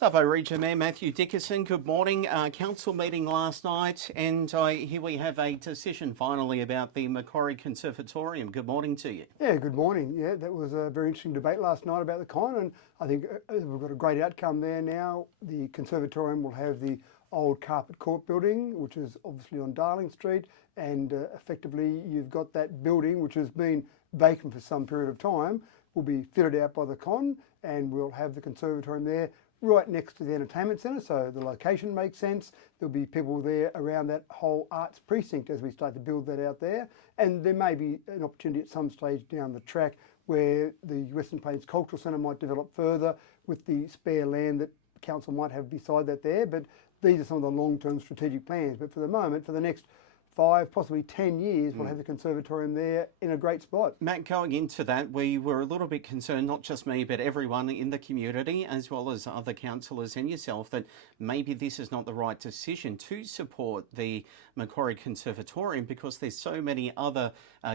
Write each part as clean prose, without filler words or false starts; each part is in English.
Dubbo Region Mayor Matthew Dickerson, good morning. Council meeting last night, and here we have a decision finally about the Macquarie Conservatorium. Good morning to you. Yeah, good morning. Yeah, that was a very interesting debate last night about the con, and I think we've got a great outcome there now. The Conservatorium will have the old Carpet Court building, which is obviously on Darling Street, and effectively you've got that building, which has been vacant for some period of time, will be fitted out by the con, and we'll have the Conservatorium there right next to the entertainment centre, so the location makes sense. There'll be people there around that whole arts precinct as we start to build that out there, and there may be an opportunity at some stage down the track where the Western Plains Cultural Centre might develop further with the spare land that council might have beside that there, but these are some of the long-term strategic plans. But for the moment, for the next 5, possibly 10 years, we'll have the Conservatorium there in a great spot. Matt, going into that, we were a little bit concerned, not just me, but everyone in the community, as well as other councillors and yourself, that maybe this is not the right decision to support the Macquarie Conservatorium because there's so many other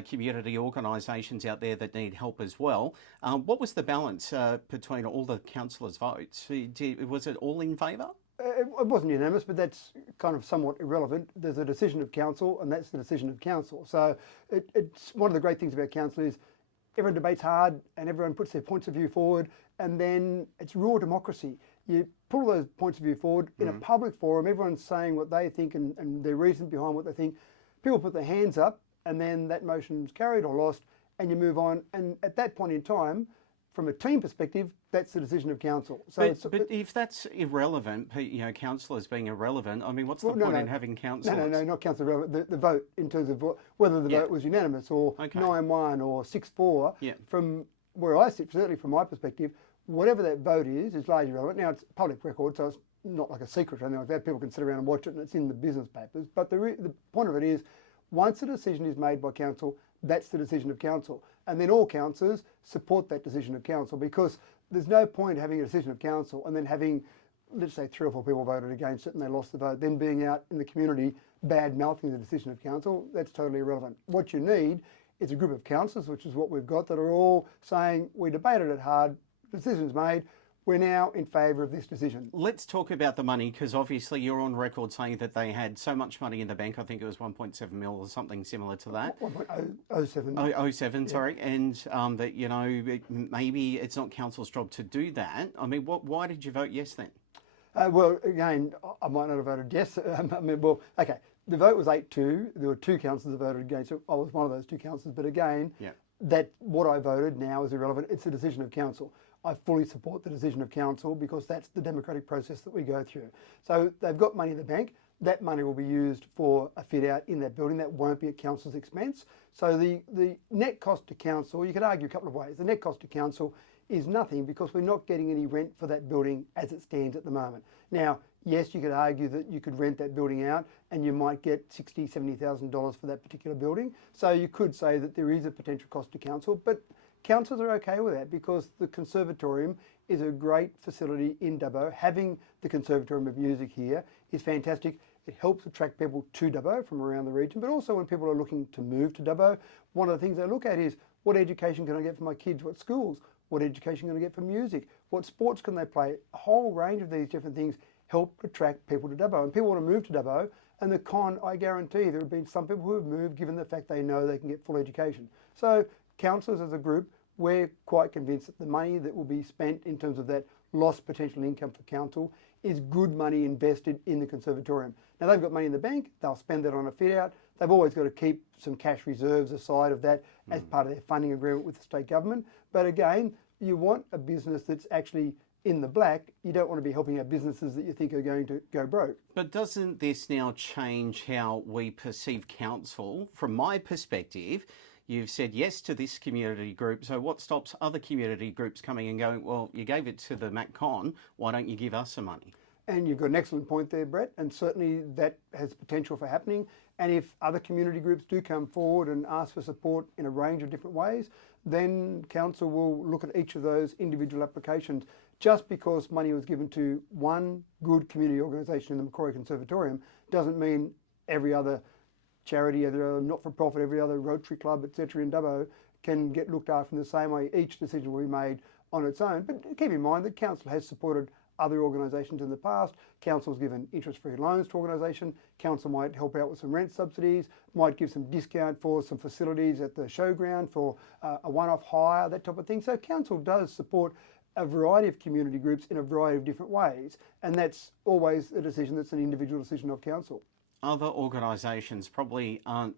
community organisations out there that need help as well. What was the balance between all the councillors' votes? Was it all in favour? It wasn't unanimous, but that's kind of somewhat irrelevant. There's a decision of council, and that's the decision of council. So it's one of the great things about council is everyone debates hard and everyone puts their points of view forward, and then it's raw democracy. You put all those points of view forward in a public forum, everyone's saying what they think and their reason behind what they think. People put their hands up, and then that motion's carried or lost, and you move on. And at that point in time, from a team perspective, that's the decision of council. So but if that's irrelevant, councillors being irrelevant, I mean, what's the point in having councillors? No, not council irrelevant. The vote in terms of whether the vote was unanimous or 9-1 or 6-4. Yeah. From where I sit, certainly from my perspective, whatever that vote is largely relevant. Now, it's public record, so it's not like a secret or anything like that. People can sit around and watch it, and it's in the business papers. But the point of it is, once a decision is made by council, that's the decision of council. And then all councillors support that decision of council, because there's no point having a decision of council and then having, let's say, 3 or 4 people voted against it and they lost the vote, then being out in the community bad-mouthing the decision of council. That's totally irrelevant. What you need is a group of councillors, which is what we've got, that are all saying, we debated it hard, decision's made, we're now in favour of this decision. Let's talk about the money, because obviously you're on record saying that they had so much money in the bank. I think it was 1.7 mil or something similar to that. 1.07. 07, sorry. And that, maybe it's not council's job to do that. I mean, why did you vote yes then? Well, again, I might not have voted yes. Okay, the vote was 8-2. There were 2 councillors that voted against it. I was one of those 2 councillors. But again, that what I voted now is irrelevant. It's a decision of council. I fully support the decision of council because that's the democratic process that we go through. So they've got money in the bank. That money will be used for a fit out in that building. That won't be at council's expense. So the net cost to council, you could argue a couple of ways. The net cost to council is nothing because we're not getting any rent for that building as it stands at the moment. Now, yes, you could argue that you could rent that building out and you might get $60,000, $70,000 for that particular building. So you could say that there is a potential cost to council, but councils are okay with that because the Conservatorium is a great facility in Dubbo. Having the Conservatorium of Music here is fantastic. It helps attract people to Dubbo from around the region, but also when people are looking to move to Dubbo, one of the things they look at is, what education can I get for my kids? What schools? What education can I get for music? What sports can they play? A whole range of these different things help attract people to Dubbo. And people want to move to Dubbo, and the con, I guarantee there have been some people who have moved given the fact they know they can get full education. So councillors as a group, we're quite convinced that the money that will be spent in terms of that lost potential income for council is good money invested in the Conservatorium. Now, they've got money in the bank, they'll spend that on a fit out. They've always got to keep some cash reserves aside of that as part of their funding agreement with the state government. But again, you want a business that's actually in the black. You don't want to be helping out businesses that you think are going to go broke. But doesn't this now change how we perceive council? From my perspective, you've said yes to this community group, so what stops other community groups coming and going, well, you gave it to the MacCon, why don't you give us some money? And you've got an excellent point there, Brett, and certainly that has potential for happening. And if other community groups do come forward and ask for support in a range of different ways, then council will look at each of those individual applications. Just because money was given to one good community organisation in the Macquarie Conservatorium doesn't mean every other charity, every other not-for-profit, every other Rotary Club, etc. in Dubbo can get looked after in the same way. Each decision will be made on its own. But keep in mind that council has supported other organisations in the past. Council's given interest-free loans to organisation. Council might help out with some rent subsidies, might give some discount for some facilities at the showground for a one-off hire, that type of thing. So council does support a variety of community groups in a variety of different ways, and that's always a decision that's an individual decision of council. Other organisations probably aren't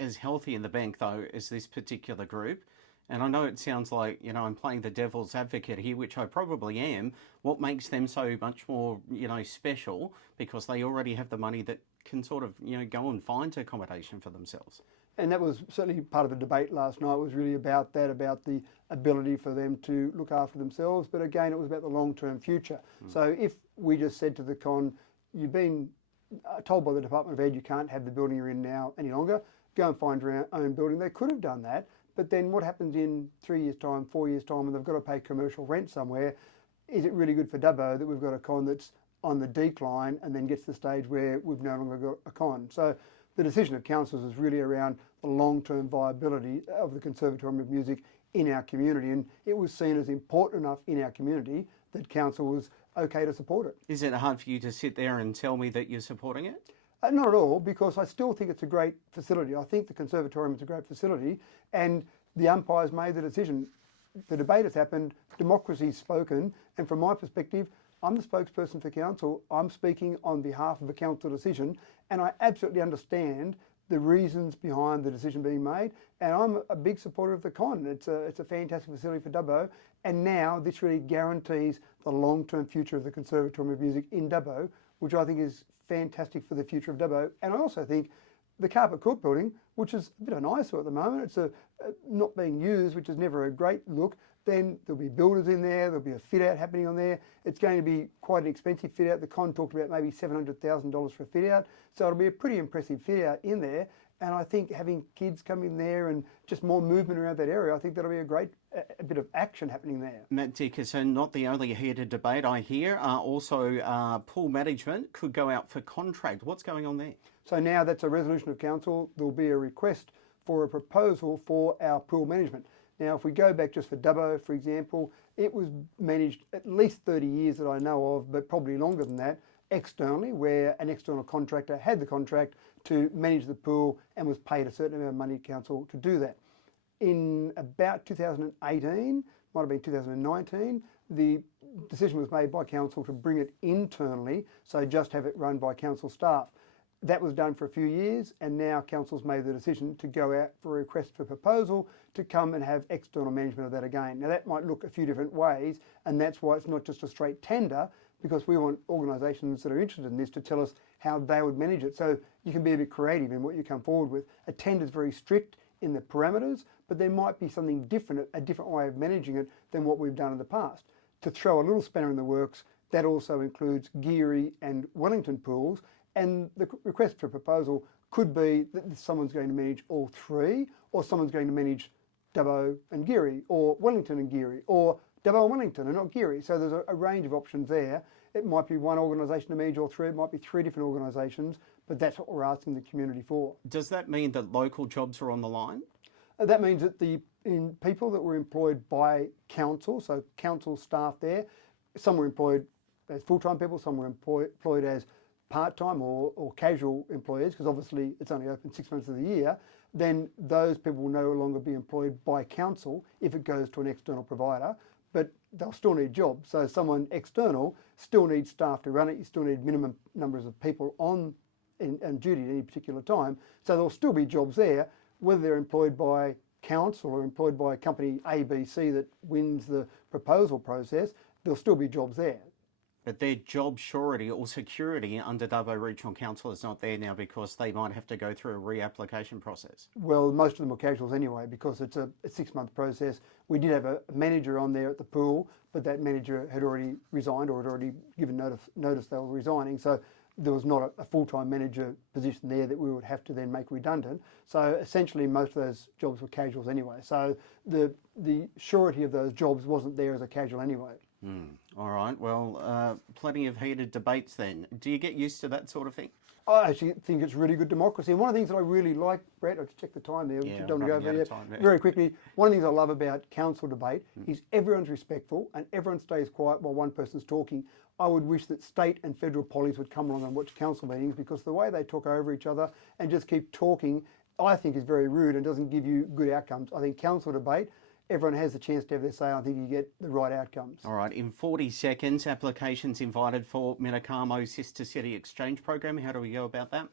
as healthy in the bank, though, as this particular group. And I know it sounds like, I'm playing the devil's advocate here, which I probably am. What makes them so much more, special? Because they already have the money that can sort of, go and find accommodation for themselves. And that was certainly part of the debate last night, was really about that, about the ability for them to look after themselves. But again, it was about the long-term future. So if we just said to the con, you've been told by the Department of Ed you can't have the building you're in now any longer, go and find your own building. They could have done that. But then what happens in 3 years' time, 4 years' time, when they've got to pay commercial rent somewhere? Is it really good for Dubbo that we've got a con that's on the decline and then gets to the stage where we've no longer got a con? So the decision of councils is really around the long-term viability of the Conservatorium of Music in our community, and it was seen as important enough in our community that council was okay to support it. Is it hard for you to sit there and tell me that you're supporting it? Not at all, because I still think it's a great facility. I think the Conservatorium is a great facility, and the umpires made the decision. The debate has happened, democracy's spoken, and from my perspective, I'm the spokesperson for council. I'm speaking on behalf of a council decision, and I absolutely understand the reasons behind the decision being made, and I'm a big supporter of the con. It's a fantastic facility for Dubbo, and now this really guarantees the long-term future of the Conservatorium of Music in Dubbo, which I think is fantastic for the future of Dubbo. And I also think the Carpet Court building, which is a bit of an eyesore at the moment, it's not being used, which is never a great look. Then there'll be builders in there, there'll be a fit out happening on there. It's going to be quite an expensive fit out. The con talked about maybe $700,000 for a fit out. So it'll be a pretty impressive fit out in there. And I think having kids come in there and just more movement around that area, I think that'll be a great bit of action happening there. Matt Dickerson, not the only heated debate I hear. Also, pool management could go out for contract. What's going on there? So now that's a resolution of council. There'll be a request for a proposal for our pool management. Now, if we go back just for Dubbo, for example, it was managed at least 30 years that I know of, but probably longer than that, externally, where an external contractor had the contract to manage the pool and was paid a certain amount of money to council to do that. In about 2018, might have been 2019, the decision was made by council to bring it internally, so just have it run by council staff. That was done for a few years, and now council's made the decision to go out for a request for proposal to come and have external management of that again. Now that might look a few different ways, and that's why it's not just a straight tender, because we want organisations that are interested in this to tell us how they would manage it. So you can be a bit creative in what you come forward with. A tender is very strict in the parameters, but there might be something different, a different way of managing it than what we've done in the past. To throw a little spanner in the works, that also includes Geary and Wellington pools, and the request for proposal could be that someone's going to manage all three, or someone's going to manage Dubbo and Geary, or Wellington and Geary, or Dubbo and Wellington and not Geary. So there's a range of options there. It might be one organisation to manage all three, it might be three different organisations, but that's what we're asking the community for. Does that mean that local jobs are on the line? That means that in people that were employed by council, so council staff there, some were employed as full-time people, some were employed as part-time or casual employees, because obviously it's only open 6 months of the year, then those people will no longer be employed by council if it goes to an external provider, but they'll still need jobs. So someone external still needs staff to run it. You still need minimum numbers of people on duty at any particular time. So there'll still be jobs there, whether they're employed by council or employed by company ABC that wins the proposal process, there'll still be jobs there. But their job surety or security under Dubbo Regional Council is not there now because they might have to go through a reapplication process. Well, most of them were casuals anyway because it's a 6-month process. We did have a manager on there at the pool, but that manager had already resigned or had already given notice they were resigning. So there was not a full-time manager position there that we would have to then make redundant. So essentially most of those jobs were casuals anyway. So the surety of those jobs wasn't there as a casual anyway. All right. Well, plenty of heated debates then. Do you get used to that sort of thing? I actually think it's really good democracy. And one of the things that I really like, Brett, I'll check the time there, Yeah, don't want to go over running out here. of time, Very quickly, one of the things I love about council debate is everyone's respectful and everyone stays quiet while one person's talking. I would wish that state and federal pollies would come along and watch council meetings, because the way they talk over each other and just keep talking, I think is very rude and doesn't give you good outcomes. I think council debate, everyone has the chance to have their say. I think you get the right outcomes. All right. In 40 seconds, applications invited for Minacamo Sister City Exchange Program. How do we go about that?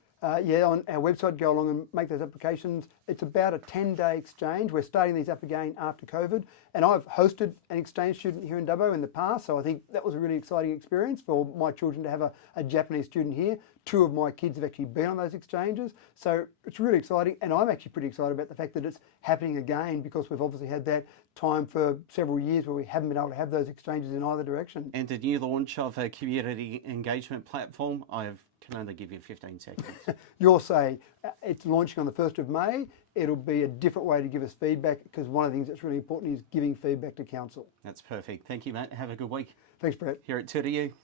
Yeah, on our website, go along and make those applications. It's about a 10-day exchange. We're starting these up again after COVID, and I've hosted an exchange student here in Dubbo in the past, so I think that was a really exciting experience for my children to have a Japanese student here. 2 of my kids have actually been on those exchanges, so it's really exciting, and I'm actually pretty excited about the fact that it's happening again, because we've obviously had that time for several years where we haven't been able to have those exchanges in either direction. And the new launch of a community engagement platform, I can only give you 15 seconds. You'll say it's launching on the 1st of May. It'll be a different way to give us feedback, because one of the things that's really important is giving feedback to council. That's perfect. Thank you, Matt. Have a good week. Thanks, Brett. Here at 2 to you.